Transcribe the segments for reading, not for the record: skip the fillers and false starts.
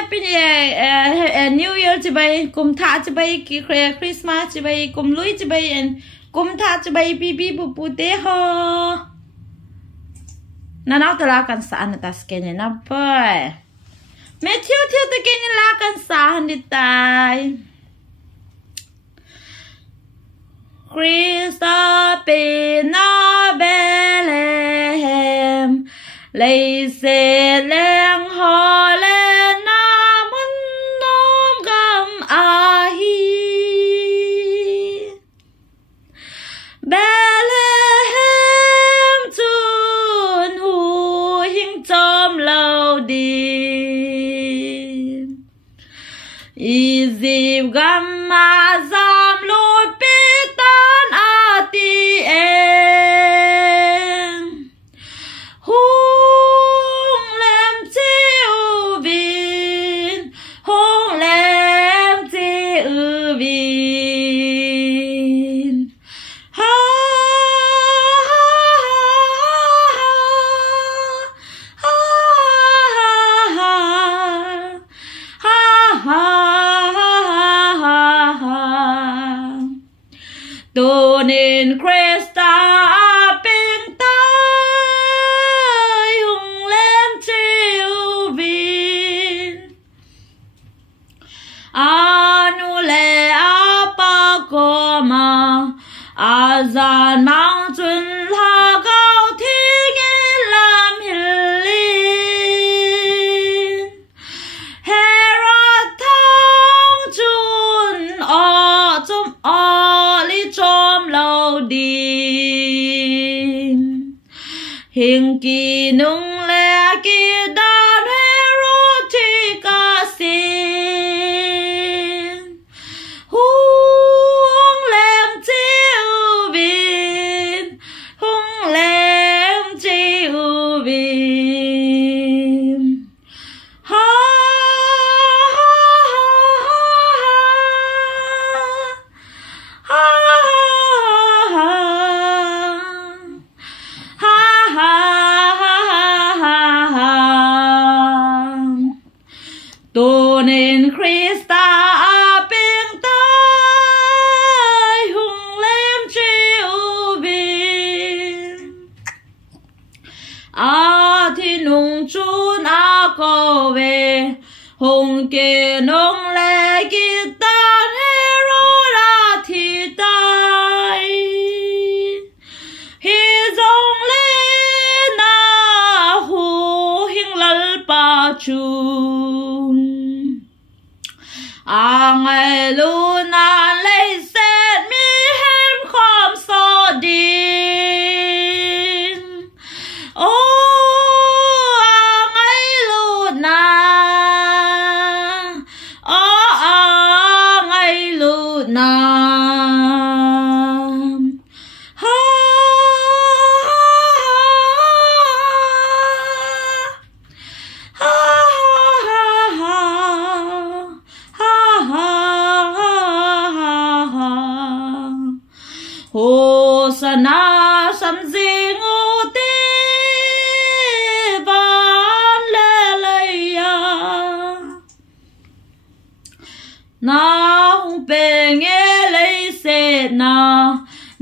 happy New Year จะไปกุมท่าจะไปคริสต์มาสจะไปกุมลุยจะไปกุมท่าจะไปปีปูเตฮอนั่นเอาตลากันสานตัสเกนนะเพื่อแม่เที่ยวตะเกนลากันสานดิตายคริสต์เป็นนาเบเลเฮมเลยเสเลงฮอเลนามันน้อมกำอาฮีเบเลเฮมจุนหูหิงจอมเราดีอีสิบกำมาซามลูดปิตันอาตีเองหุงเลมจิวบินหุงเลมจิวบินฮ่าฮ่าฮ่าฮ่าฮ่าตัวนินคริสตาปิงตายหุงเลมจิวบินอานุเลอาปาโกมาอาจารมังจุนลาเกาทิ้งลำฮิลลินเฮรัตทังจุนอจมอลิจอมเราดีหิงกีนุงและกีดานเฮโรติกาสินหุงเลมจิวบินหุงเลมจิวบินฮ่าฮ่าฮ่าตัวเน้นคริสตาปิงตายหุงเลมจิวบินอาที่นุ่งจูนอาโกเวหงเกนงและกิตาเฮโรลาที่ตายฮิจงเลนาหูหิงลัลปาจูang ai lu na lei set mi hem khom so din oh ang ai lu na oh ang ai lu na ha Hosanna samjing uti van leleya na hung peng elei se na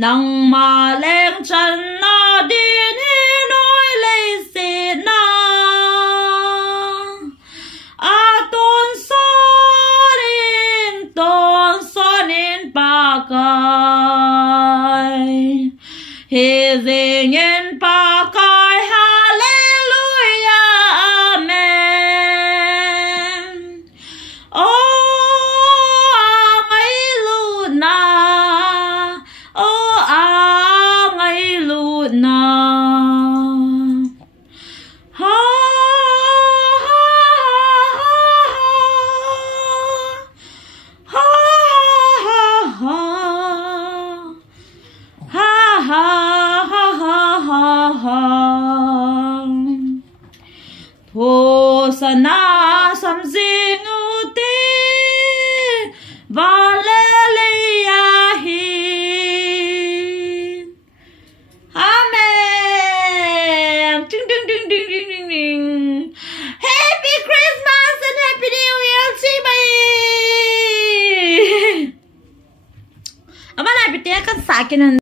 nang ma leng chan na din hi noi lei se na a ton sonin pa kai Hezing in pakai hallelujah amen oh angai luna oh angai luna ha ha ha ha ha Hosanna samjing uti valeleya hin Amen. Ding ding ding ding ding ding ding. Happy Christmas and Happy New Aba na bitiya kan sakinan